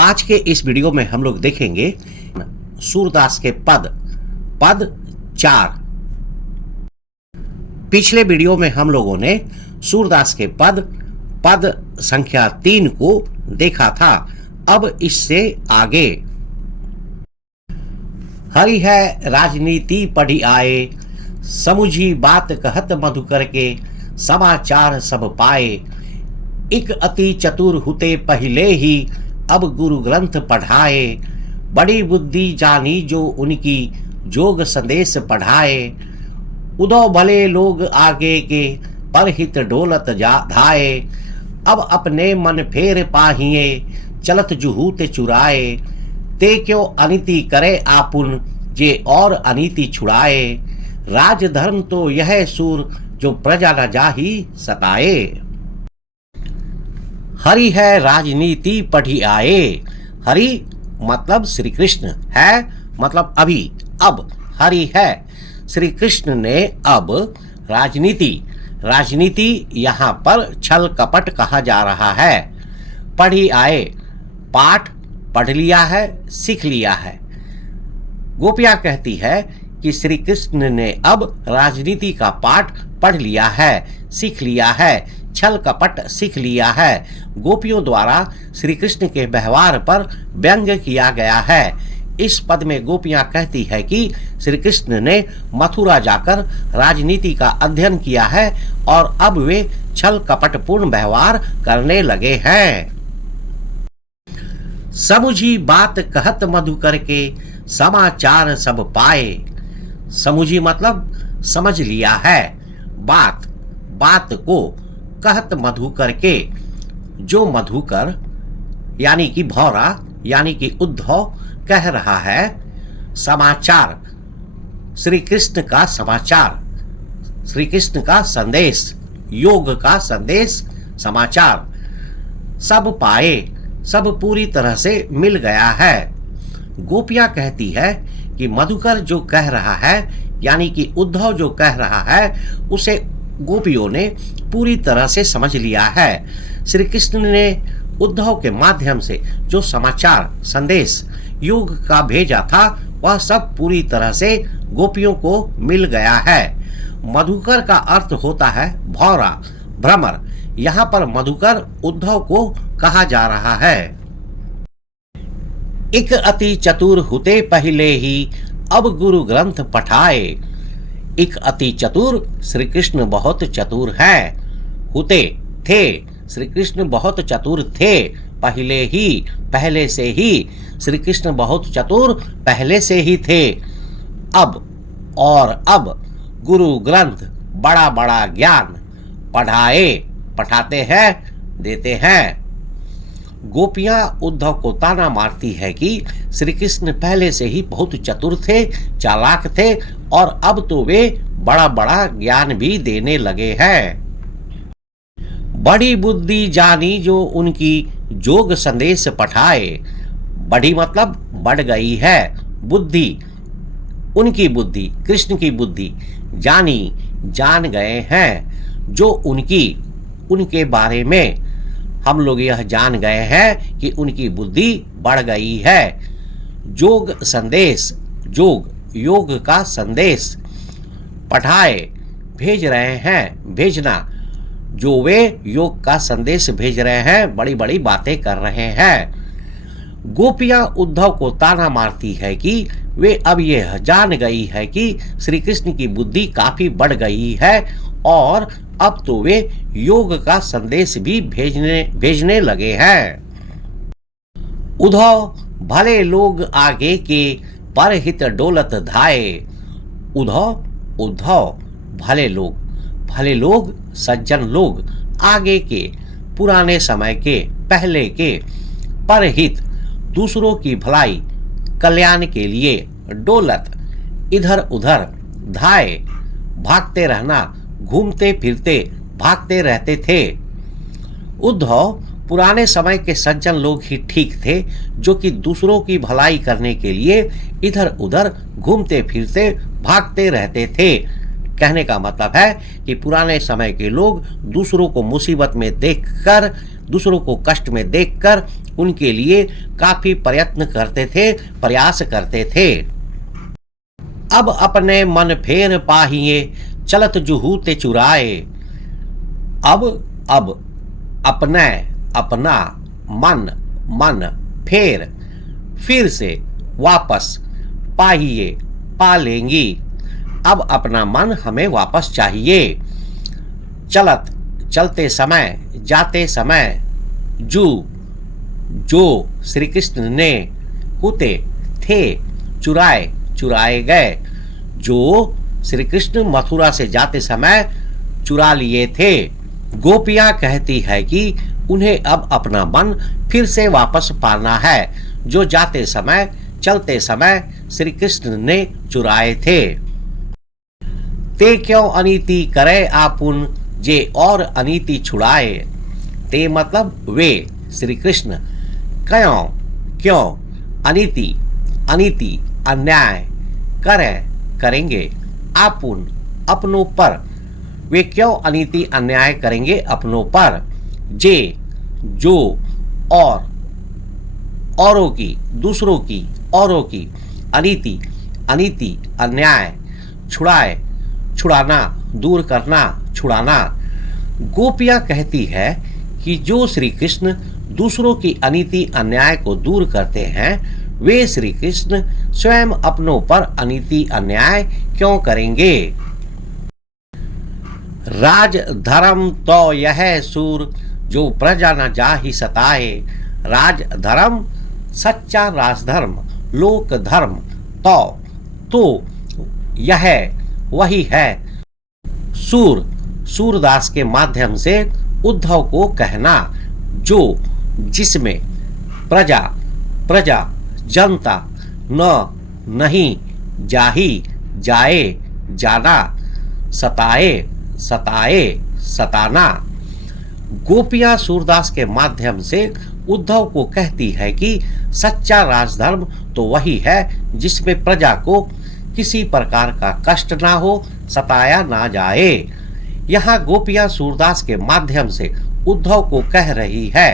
आज के इस वीडियो में हम लोग देखेंगे सूरदास के पद 4। पिछले वीडियो में हम लोगों ने सूरदास के पद संख्या 3 को देखा था। अब इससे आगे हरि है राजनीति पढ़ी आए, समुझी बात कहत मधुकर के, समाचार सब पाए। एक अति चतुर हुते पहले ही, अब गुरु ग्रंथ पढ़ाए। बड़ी बुद्धि जानी जो उनकी, जोग संदेश पढ़ाए। उदो भले लोग आगे के, परहित डोलत जा धाए। अब अपने मन फेर पाहिए, चलत जुहूते चुराए। ते क्यों अनीति करे आपुन, जे और अनीति छुड़ाए। राजधर्म तो यह सूर, जो प्रजा न जाही सताए। हरि है राजनीति पढ़ी आए। हरि मतलब श्री कृष्ण, है मतलब अभी, अब हरि है। श्री कृष्ण ने अब राजनीति यहाँ पर छल कपट कहा जा रहा है। पढ़ी आए, पाठ पढ़ लिया है, सीख लिया है। गोपियां कहती है कि श्री कृष्ण ने अब राजनीति का पाठ पढ़ लिया है, सीख लिया है, छल कपट सीख लिया है। गोपियों द्वारा श्री कृष्ण के व्यवहार पर व्यंग किया गया है। इस पद में गोपियां कहती है कि श्री कृष्ण ने मथुरा जाकर राजनीति का अध्ययन किया है और अब वे छल कपटपूर्ण व्यवहार करने लगे हैं। समुझी बात कहत मधुकर के, समाचार सब पाए। समुझी मतलब समझ लिया है। बात को कहत मधुकर के, जो मधुकर यानी कि भौरा यानी कि उद्धव कह रहा है। समाचार श्री कृष्ण का समाचार, श्री कृष्ण का संदेश, योग का संदेश, समाचार सब पाए, सब पूरी तरह से मिल गया है। गोपियां कहती है कि मधुकर जो कह रहा है यानी कि उद्धव जो कह रहा है उसे गोपियों ने पूरी तरह से समझ लिया है। श्री कृष्ण ने उद्धव के माध्यम से जो समाचार संदेश योग का भेजा था वह सब पूरी तरह से गोपियों को मिल गया है। मधुकर का अर्थ होता है भौरा, भ्रमर। यहाँ पर मधुकर उद्धव को कहा जा रहा है। एक अति चतुर हुते पहले ही, अब गुरु ग्रंथ पढ़ाए। एक अति चतुर, श्री कृष्ण बहुत चतुर है। हुते थे, श्री कृष्ण बहुत चतुर थे। पहले ही, पहले से ही, श्री कृष्ण बहुत चतुर पहले से ही थे। अब गुरु ग्रंथ बड़ा बड़ा ज्ञान पढ़ाए, पढ़ाते हैं, देते हैं। गोपियां उद्धव को ताना मारती है कि श्री कृष्ण पहले से ही बहुत चतुर थे, चालाक थे और अब तो वे बड़ा बड़ा ज्ञान भी देने लगे हैं। बड़ी बुद्धि जानी जो उनकी, जोग संदेश पढ़ाए। बड़ी मतलब बढ़ गई है, बुद्धि उनकी बुद्धि, कृष्ण की बुद्धि जानी, जान गए हैं। जो उनके बारे में हम लोग यह जान गए हैं कि उनकी बुद्धि बढ़ गई है। जोग संदेश, योग का संदेश पढ़ाए, भेज रहे हैं, भेजना। जो वे योग का संदेश भेज रहे हैं, बड़ी बड़ी बातें कर रहे हैं। गोपियां उद्धव को ताना मारती है कि वे अब यह जान गई है कि श्री कृष्ण की बुद्धि काफी बढ़ गई है और अब तो वे योग का संदेश भी भेजने लगे हैं। उद्धव भले लोग आगे के, परहित डोलत धाए। उद्धव भले लोग सज्जन लोग, आगे के पुराने समय के, पहले के, परहित दूसरों की भलाई कल्याण के लिए, डोलत इधर उधर, धाए भागते रहना, घूमते फिरते भागते रहते थे। उद्धव पुराने समय के सज्जन लोग ही ठीक थे जो कि दूसरों की भलाई करने के लिए इधर उधर घूमते फिरते भागते रहते थे। कहने का मतलब है कि पुराने समय के लोग दूसरों को मुसीबत में देखकर, दूसरों को कष्ट में देखकर उनके लिए काफी प्रयत्न करते थे, प्रयास करते थे। अब अपने मन फेर पाहिए, चलत जुहूते चुराए। अब अपने, अपना, मन फिर से वापस, पाहिए पा लेंगी। अब अपना मन हमें वापस चाहिए। चलते समय, जाते समय, जो श्री कृष्ण ने, होते थे, चुराए गए। जो श्री कृष्ण मथुरा से जाते समय चुरा लिए थे। गोपियां कहती है कि उन्हें अब अपना मन फिर से वापस पाना है, जो जाते समय, चलते समय श्री कृष्ण ने चुराए थे। ते क्यों अनीति करे आपुन, जे और अनीति छुड़ाए। ते मतलब वे, श्री कृष्ण, क्यों अनीति अन्याय करेंगे आपुन अपनों पर। वे क्यों अनीति अन्याय करेंगे अपनों पर। जो औरों की, दूसरों की, औरों की, अनीति अन्याय, छुड़ाना, दूर करना, छुड़ाना। गोपियां कहती है कि जो श्री कृष्ण दूसरों की अनीति अन्याय को दूर करते हैं, वे श्री कृष्ण स्वयं अपनों पर अनीति अन्याय क्यों करेंगे। राज धर्म तो यह सूर, जो प्रजा न जाहि सताए। राज धर्म, सच्चा राजधर्म, लोक धर्म, तो यह वही है। सूरदास के माध्यम से उद्धव को कहना, जिसमें प्रजा जनता नहीं जाही, जाए, जाना, सताना। गोपियां सूरदास के माध्यम से उद्धव को कहती है कि सच्चा राजधर्म तो वही है जिसमें प्रजा को किसी प्रकार का कष्ट ना हो, सताया ना जाए। यहाँ गोपियां सूरदास के माध्यम से उद्धव को कह रही है।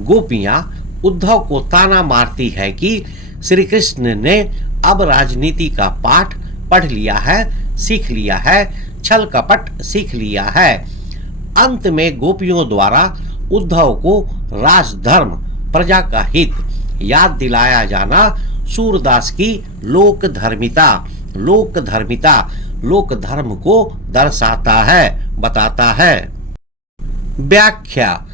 गोपियां उद्धव को ताना मारती है कि श्री कृष्ण ने अब राजनीति का पाठ पढ़ लिया है, सीख लिया है, छल कपट सीख लिया है। अंत में गोपियों द्वारा उद्धव को राजधर्म, प्रजा का हित याद दिलाया जाना सूरदास की लोक धर्म को दर्शाता है, बताता है। व्याख्या।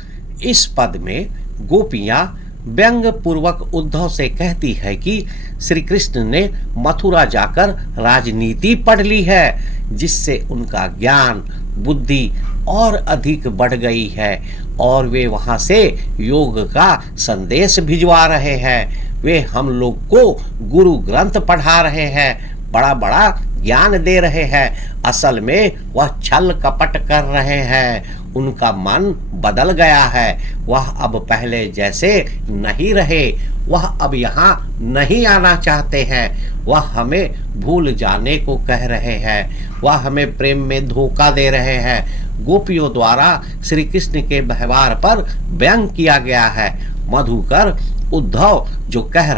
इस पद में गोपियां व्यंग पूर्वक उद्धव से कहती है कि श्री कृष्ण ने मथुरा जाकर राजनीति पढ़ ली है, जिससे उनका ज्ञान, बुद्धि और अधिक बढ़ गई है और वे वहां से योग का संदेश भिजवा रहे हैं। वे हम लोग को गुरु ग्रंथ पढ़ा रहे हैं, बड़ा बड़ा ज्ञान दे रहे हैं। असल में वह छल कपट कर रहे हैं। उनका मन बदल गया है। वह अब पहले जैसे नहीं रहे। वह अब यहाँ नहीं आना चाहते हैं। वह हमें भूल जाने को कह रहे हैं। वह हमें प्रेम में धोखा दे रहे हैं। गोपियों द्वारा श्री कृष्ण के व्यवहार पर व्यंग किया गया है। मधुकर उद्धव जो कह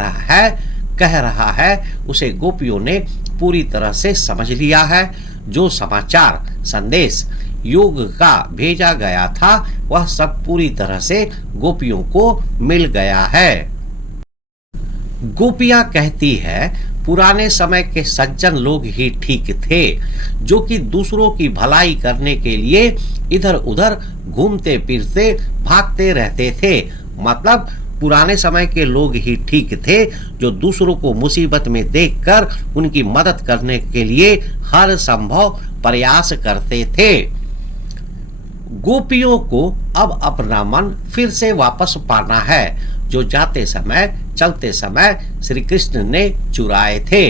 रहा है उसे गोपियों ने पूरी तरह से समझ लिया है। जो समाचार, संदेश योग का भेजा गया था, वह सब पूरी तरह से गोपियों को मिल गया है। गोपियां कहती है पुराने समय के सज्जन लोग ही ठीक थे, जो कि दूसरों की भलाई करने के लिए इधर उधर घूमते फिरते भागते रहते थे। मतलब पुराने समय के लोग ही ठीक थे, जो दूसरों को मुसीबत में देखकर उनकी मदद करने के लिए हर संभव प्रयास करते थे। गोपियों को अब अपना मन फिर से वापस पाना है, जो जाते समय, चलते समय श्री कृष्ण ने चुराए थे।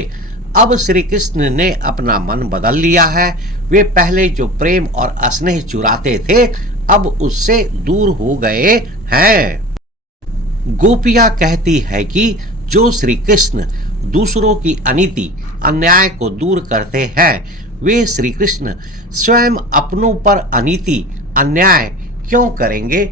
अब श्री कृष्ण ने अपना मन बदल लिया है। वे पहले जो प्रेम और स्नेह चुराते थे, अब उससे दूर हो गए हैं। गोपियां कहती है कि जो श्री कृष्ण दूसरों की अनीति, अन्याय को दूर करते हैं, वे श्री कृष्ण स्वयं अपनों पर अनीति अन्याय क्यों करेंगे?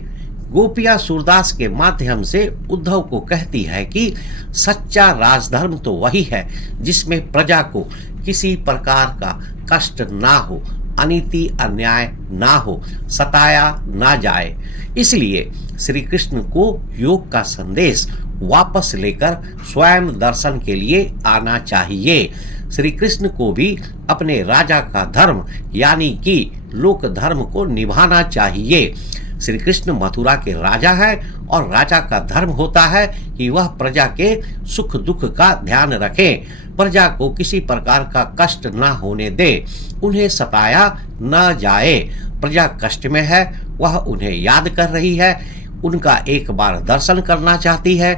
गोपियां सूरदास के माध्यम से उद्धव को कहती है कि सच्चा राजधर्म तो वही है जिसमें प्रजा को किसी प्रकार का कष्ट ना हो, अनीति अन्याय ना हो, सताया ना जाए। इसलिए श्री कृष्ण को योग का संदेश वापस लेकर स्वयं दर्शन के लिए आना चाहिए। श्री कृष्ण को भी अपने राजा का धर्म यानी कि लोक धर्म को निभाना चाहिए। श्री कृष्ण मथुरा के राजा हैं और राजा का धर्म होता है कि वह प्रजा के सुख दुख का ध्यान रखें, प्रजा को किसी प्रकार का कष्ट न होने दे, उन्हें सताया न जाए। प्रजा कष्ट में है, वह उन्हें याद कर रही है, उनका एक बार दर्शन करना चाहती है।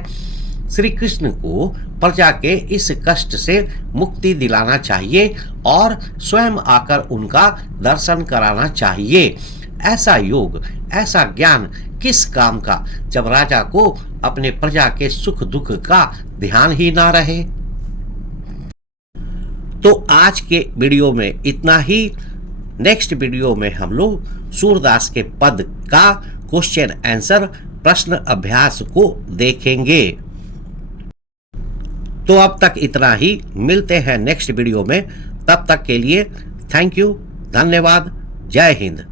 श्री कृष्ण को प्रजा के इस कष्ट से मुक्ति दिलाना चाहिए और स्वयं आकर उनका दर्शन कराना चाहिए। ऐसा योग, ऐसा ज्ञान किस काम का जब राजा को अपने प्रजा के सुख दुख का ध्यान ही ना रहे। तो आज के वीडियो में इतना ही। नेक्स्ट वीडियो में हम लोग सूरदास के पद का क्वेश्चन आंसर प्रश्न अभ्यास को देखेंगे। तो अब तक इतना ही, मिलते हैं नेक्स्ट वीडियो में। तब तक के लिए थैंक यू, धन्यवाद, जय हिंद।